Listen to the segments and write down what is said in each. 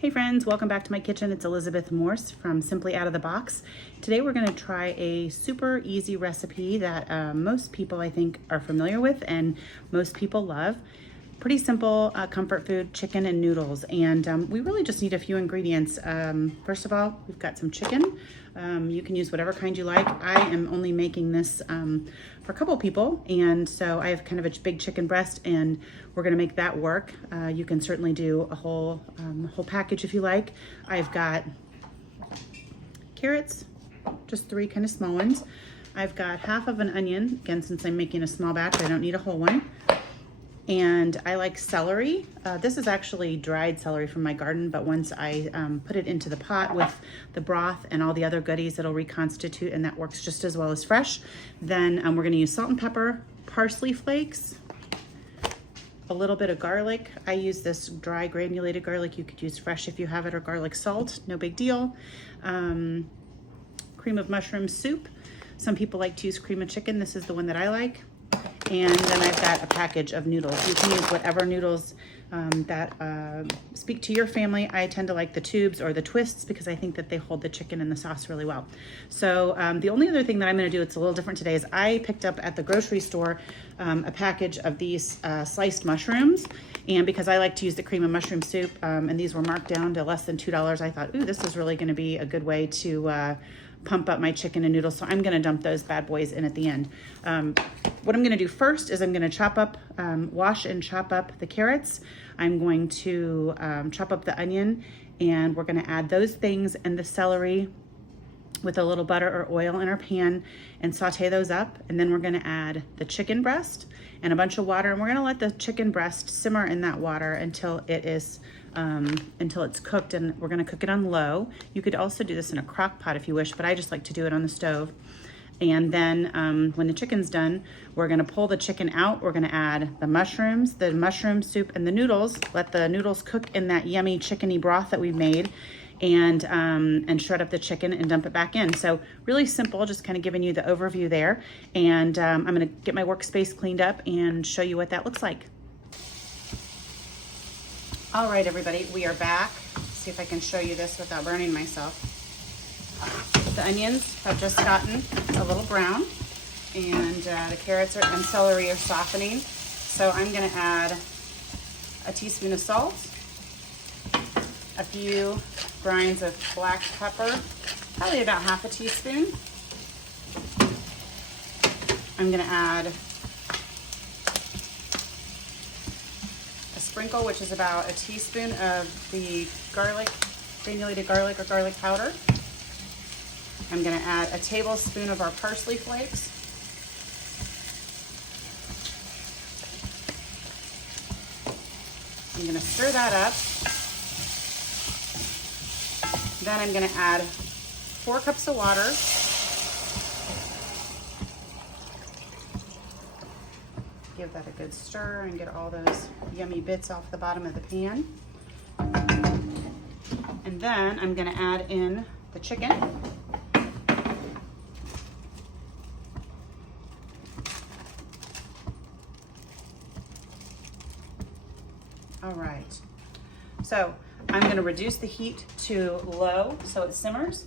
Hey friends, welcome back to my kitchen. It's Elizabeth Morse from Simply Out of the Box. Today we're going to try a super easy recipe that most people I think are familiar with and most people love. Pretty simple comfort food, chicken and noodles. And we really just need a few ingredients. First of all, we've got some chicken. You can use whatever kind you like. I am only making this for a couple people. And so I have kind of a big chicken breast and we're gonna make that work. You can certainly do a whole package if you like. I've got carrots, just 3 kind of small ones. I've got half of an onion. Again, since I'm making a small batch, I don't need a whole one. And I like celery. This is actually dried celery from my garden, but once I put it into the pot with the broth and all the other goodies, it'll reconstitute, and that works just as well as fresh. Then we're gonna use salt and pepper, parsley flakes, a little bit of garlic. I use this dry granulated garlic. You could use fresh if you have it, or garlic salt, no big deal. Cream of mushroom soup. Some people like to use cream of chicken. This is the one that I like. And then I've got a package of noodles. You can use whatever noodles that speak to your family. I tend to like the tubes or the twists because I think that they hold the chicken and the sauce really well. So the only other thing that I'm gonna do, it's a little different today, is I picked up at the grocery store a package of these sliced mushrooms. And because I like to use the cream of mushroom soup, and these were marked down to less than $2, I thought, ooh, this is really gonna be a good way to pump up my chicken and noodles. So I'm gonna dump those bad boys in at the end. What I'm gonna do first is I'm gonna chop up, wash and chop up the carrots. I'm going to chop up the onion, and we're gonna add those things and the celery with a little butter or oil in our pan and saute those up. And then we're gonna add the chicken breast and a bunch of water, and we're gonna let the chicken breast simmer in that water until it is until it's cooked, and we're gonna cook it on low. You could also do this in a crock pot if you wish, but I just like to do it on the stove. And then when the chicken's done, we're gonna pull the chicken out. We're gonna add the mushrooms, the mushroom soup, and the noodles. Let the noodles cook in that yummy chickeny broth that we've made, and shred up the chicken and dump it back in. So really simple, just kind of giving you the overview there. And I'm gonna get my workspace cleaned up and show you what that looks like. All right, everybody, we are back. See if I can show you this without burning myself. The onions have just gotten a little brown, and the carrots and celery are softening. So I'm gonna add a teaspoon of salt, a few grinds of black pepper, probably about half a teaspoon. I'm gonna add sprinkle, which is about a teaspoon of the garlic, granulated garlic or garlic powder. I'm gonna add a tablespoon of our parsley flakes. I'm gonna stir that up. Then I'm gonna add 4 cups of water. Give that a good stir and get all those yummy bits off the bottom of the pan. And then I'm gonna add in the chicken. All right, so I'm gonna reduce the heat to low so it simmers.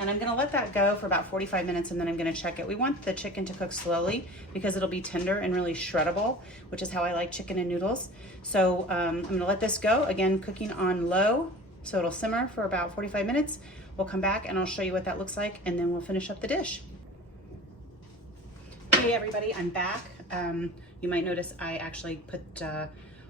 And I'm gonna let that go for about 45 minutes, and then I'm gonna check it. We want the chicken to cook slowly because it'll be tender and really shreddable, which is how I like chicken and noodles. So I'm gonna let this go, again, cooking on low, so it'll simmer for about 45 minutes. We'll come back and I'll show you what that looks like, and then we'll finish up the dish. Hey everybody, I'm back. You might notice I actually put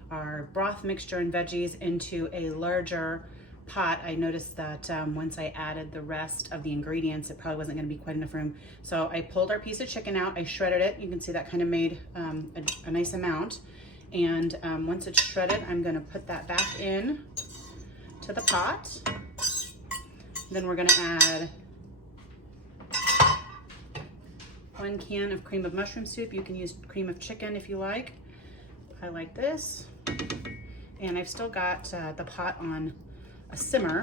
our broth mixture and veggies into a larger pot. I noticed that once I added the rest of the ingredients, it probably wasn't going to be quite enough room. So I pulled our piece of chicken out, I shredded it. You can see that kind of made a nice amount. And once it's shredded, I'm going to put that back in to the pot. Then we're going to add 1 can of cream of mushroom soup. You can use cream of chicken if you like. I like this. And I've still got the pot on a simmer.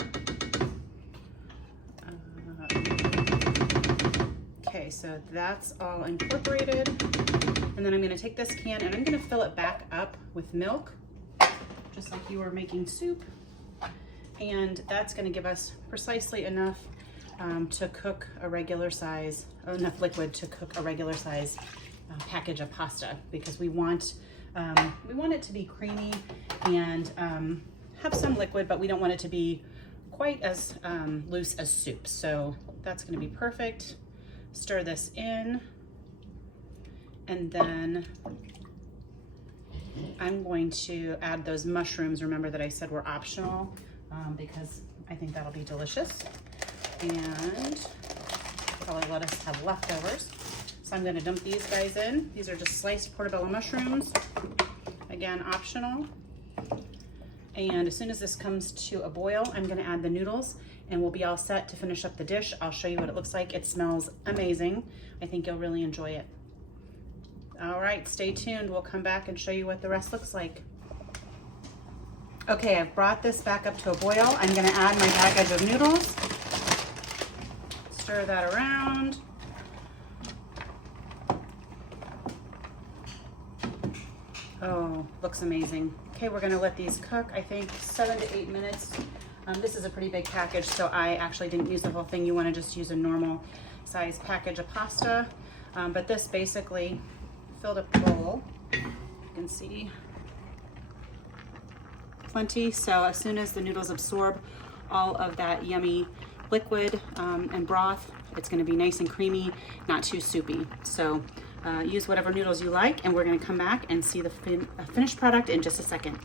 Okay, so that's all incorporated. And then I'm gonna take this can and I'm gonna fill it back up with milk, just like you were making soup. And that's gonna give us precisely enough to cook a regular size, or enough liquid to cook a regular size package of pasta, because we want it to be creamy and have some liquid, but we don't want it to be quite as loose as soup. So that's gonna be perfect. Stir this in, and then I'm going to add those mushrooms. Remember that I said were optional, because I think that'll be delicious. And probably let us have leftovers. So I'm gonna dump these guys in. These are just sliced portobello mushrooms. Again, optional. And as soon as this comes to a boil, I'm gonna add the noodles and we'll be all set to finish up the dish. I'll show you what it looks like. It smells amazing. I think you'll really enjoy it. All right, stay tuned. We'll come back and show you what the rest looks like. Okay, I've brought this back up to a boil. I'm gonna add my package of noodles. Stir that around. Oh, looks amazing. Okay, we're gonna let these cook, I think 7 to 8 minutes. This is a pretty big package, so I actually didn't use the whole thing. You wanna just use a normal size package of pasta. But this basically filled up the bowl. You can see plenty. So as soon as the noodles absorb all of that yummy liquid and broth, it's gonna be nice and creamy, not too soupy. So use whatever noodles you like, and we're gonna come back and see the finished product in just a second.